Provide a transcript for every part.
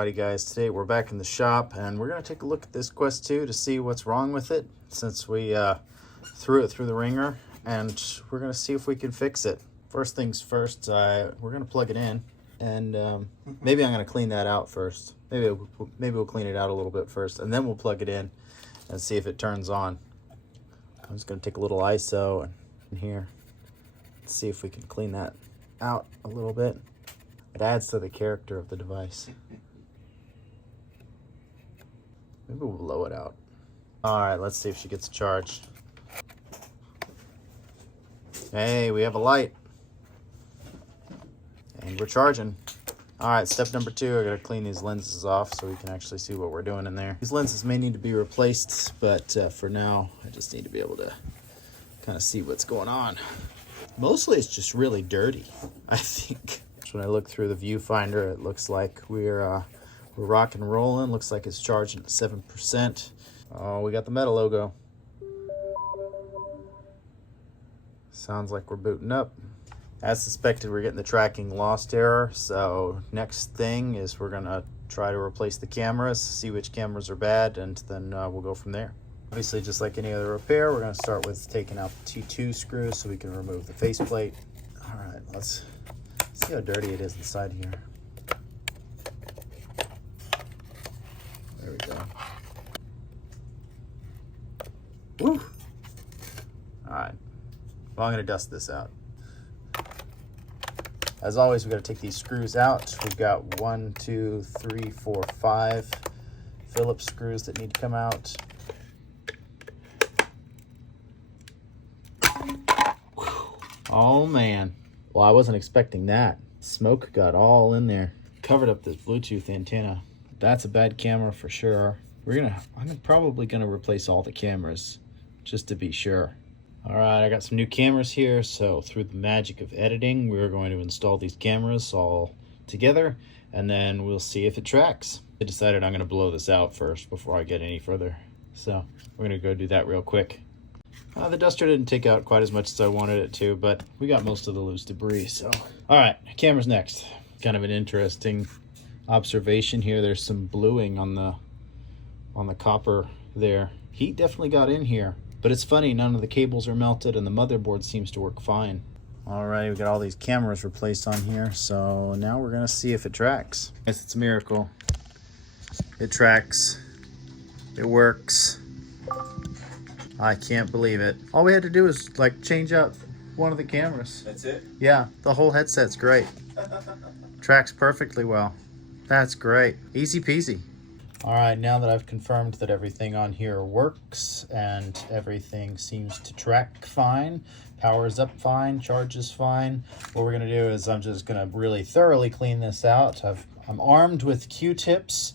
Alrighty guys, today we're back in the shop and we're going to take a look at this Quest 2 to see what's wrong with it since we threw it through the ringer, and we're going to see if we can fix it. First things first, we're going to plug it in, and maybe I'm going to clean that out first. Maybe we'll clean it out a little bit first, and then we'll plug it in and see if it turns on. I'm just going to take a little ISO in here and see if we can clean that out a little bit. It adds to the character of the device. Maybe we'll blow it out. All right, let's see if she gets charged. Hey, we have a light. And we're charging. All right, step number 2, I gotta clean these lenses off so we can actually see what we're doing in there. These lenses may need to be replaced, but for now, I just need to be able to kind of see what's going on. Mostly it's just really dirty, I think. When I look through the viewfinder, it looks like we're rock and rolling. Looks like it's charging at 7%. Oh, we got the Meta logo. Sounds like we're booting up. As suspected, we're getting the tracking lost error. So next thing is we're gonna try to replace the cameras, see which cameras are bad, and then we'll go from there. Obviously, just like any other repair, we're gonna start with taking out the T2 screws so we can remove the faceplate. All right, let's see how dirty it is inside here. There we go. Woo! Alright. Well, I'm going to dust this out. As always, we've got to take these screws out. We've got 1, 2, 3, 4, 5 Phillips screws that need to come out. Oh, man. Well, I wasn't expecting that. Smoke got all in there. Covered up this Bluetooth antenna. That's a bad camera for sure. I'm probably gonna replace all the cameras just to be sure. All right, I got some new cameras here. So through the magic of editing, we're going to install these cameras all together, and then we'll see if it tracks. I decided I'm gonna blow this out first before I get any further. So we're gonna go do that real quick. The duster didn't take out quite as much as I wanted it to, but we got most of the loose debris, so. All right, cameras next. Kind of an interesting observation here. There's some bluing on the copper there. Heat definitely got in here, but it's funny, none of the cables are melted and the motherboard seems to work fine. All right, we got all these cameras replaced on here, so now we're gonna see if it tracks. Yes, it's a miracle. It tracks, it works. I can't believe it. All we had to do is like change out one of the cameras. That's it? Yeah, the whole headset's great. Tracks perfectly well. That's great. Easy peasy. All right, now that I've confirmed that everything on here works and everything seems to track fine, powers up fine, charges fine, what we're gonna do is I'm just gonna really thoroughly clean this out. I'm armed with Q-tips,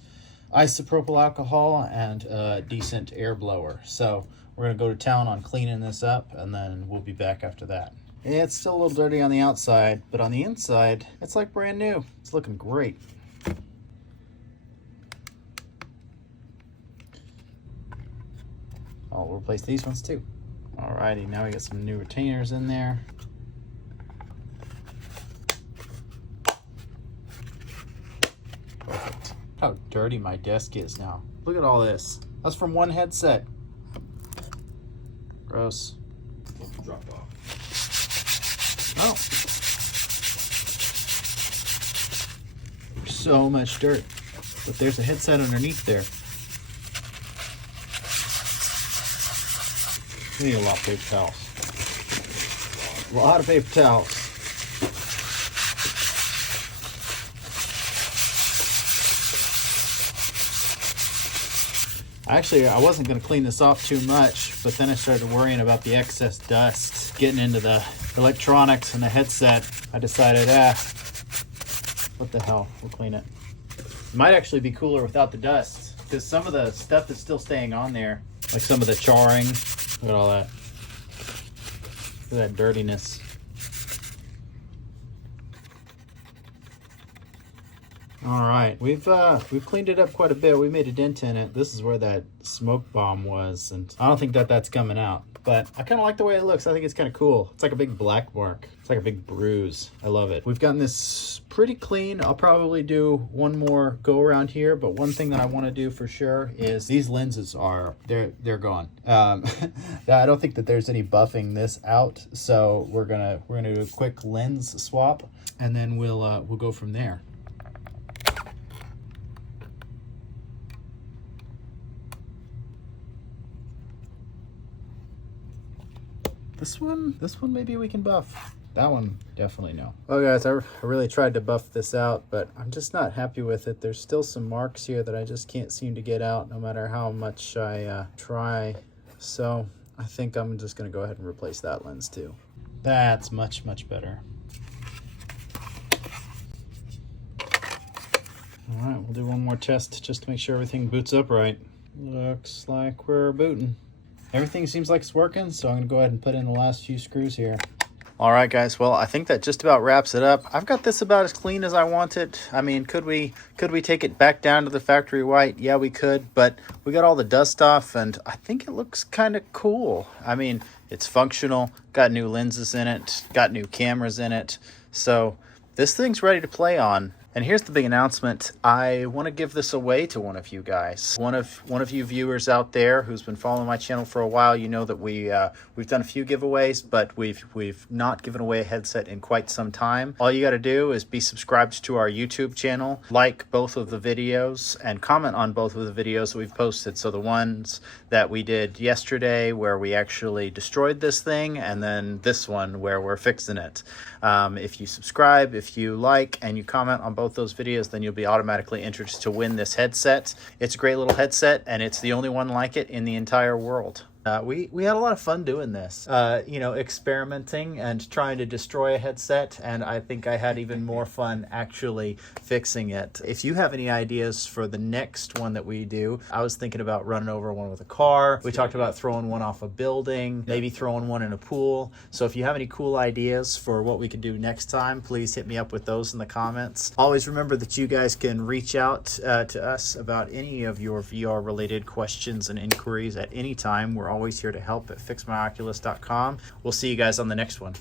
isopropyl alcohol, and a decent air blower. So we're gonna go to town on cleaning this up, and then we'll be back after that. It's still a little dirty on the outside, but on the inside, it's like brand new. It's looking great. I'll replace these ones too. Alrighty, now we got some new retainers in there. Perfect. How dirty my desk is now. Look at all this. That's from one headset. Gross. Drop off. Oh. There's so much dirt. But there's a headset underneath there. We need a lot of paper towels. A lot of paper towels. Actually, I wasn't going to clean this off too much, but then I started worrying about the excess dust getting into the electronics and the headset. I decided, what the hell, we'll clean it. It might actually be cooler without the dust, because some of the stuff is still staying on there, like some of the charring. Look at all that. Look at that dirtiness. All right, we've cleaned it up quite a bit. We made a dent in it. This is where that smoke bomb was, and I don't think that's coming out. but I kind of like the way it looks. I think it's kind of cool. It's like a big black mark. It's like a big bruise. I love it. We've gotten this pretty clean. I'll probably do one more go around here, but one thing that I want to do for sure is these lenses they're gone. I don't think that there's any buffing this out, so we're gonna do a quick lens swap, and then we'll go from there. This one maybe we can buff. That one, definitely no. Well guys, I really tried to buff this out, but I'm just not happy with it. There's still some marks here that I just can't seem to get out no matter how much I try. So I think I'm just gonna go ahead and replace that lens too. That's much better. All right, we'll do one more test just to make sure everything boots up right. Looks like we're booting. Everything seems like it's working, so I'm gonna go ahead and put in the last few screws here. All right, guys, well, I think that just about wraps it up. I've got this about as clean as I want it. I mean, could we take it back down to the factory white? Yeah, we could, but we got all the dust off, and I think it looks kind of cool. I mean, it's functional, got new lenses in it, got new cameras in it, so this thing's ready to play on. And here's the big announcement. I want to give this away to one of you guys. One of you viewers out there who's been following my channel for a while, you know that we've done a few giveaways, but we've not given away a headset in quite some time. All you got to do is be subscribed to our YouTube channel, like both of the videos, and comment on both of the videos that we've posted. So the ones that we did yesterday where we actually destroyed this thing, and then this one where we're fixing it. If you subscribe, if you like, and you comment on both those videos, then you'll be automatically entered to win this headset. It's a great little headset, and it's the only one like it in the entire world. We had a lot of fun doing this, you know, experimenting and trying to destroy a headset, and I think I had even more fun actually fixing it. If you have any ideas for the next one that we do, I was thinking about running over one with a car. We talked about throwing one off a building, maybe throwing one in a pool. So if you have any cool ideas for what we could do next time, please hit me up with those in the comments. Always remember that you guys can reach out to us about any of your VR related questions and inquiries at any time. We're always here to help at fixmyoculus.com. We'll see you guys on the next one.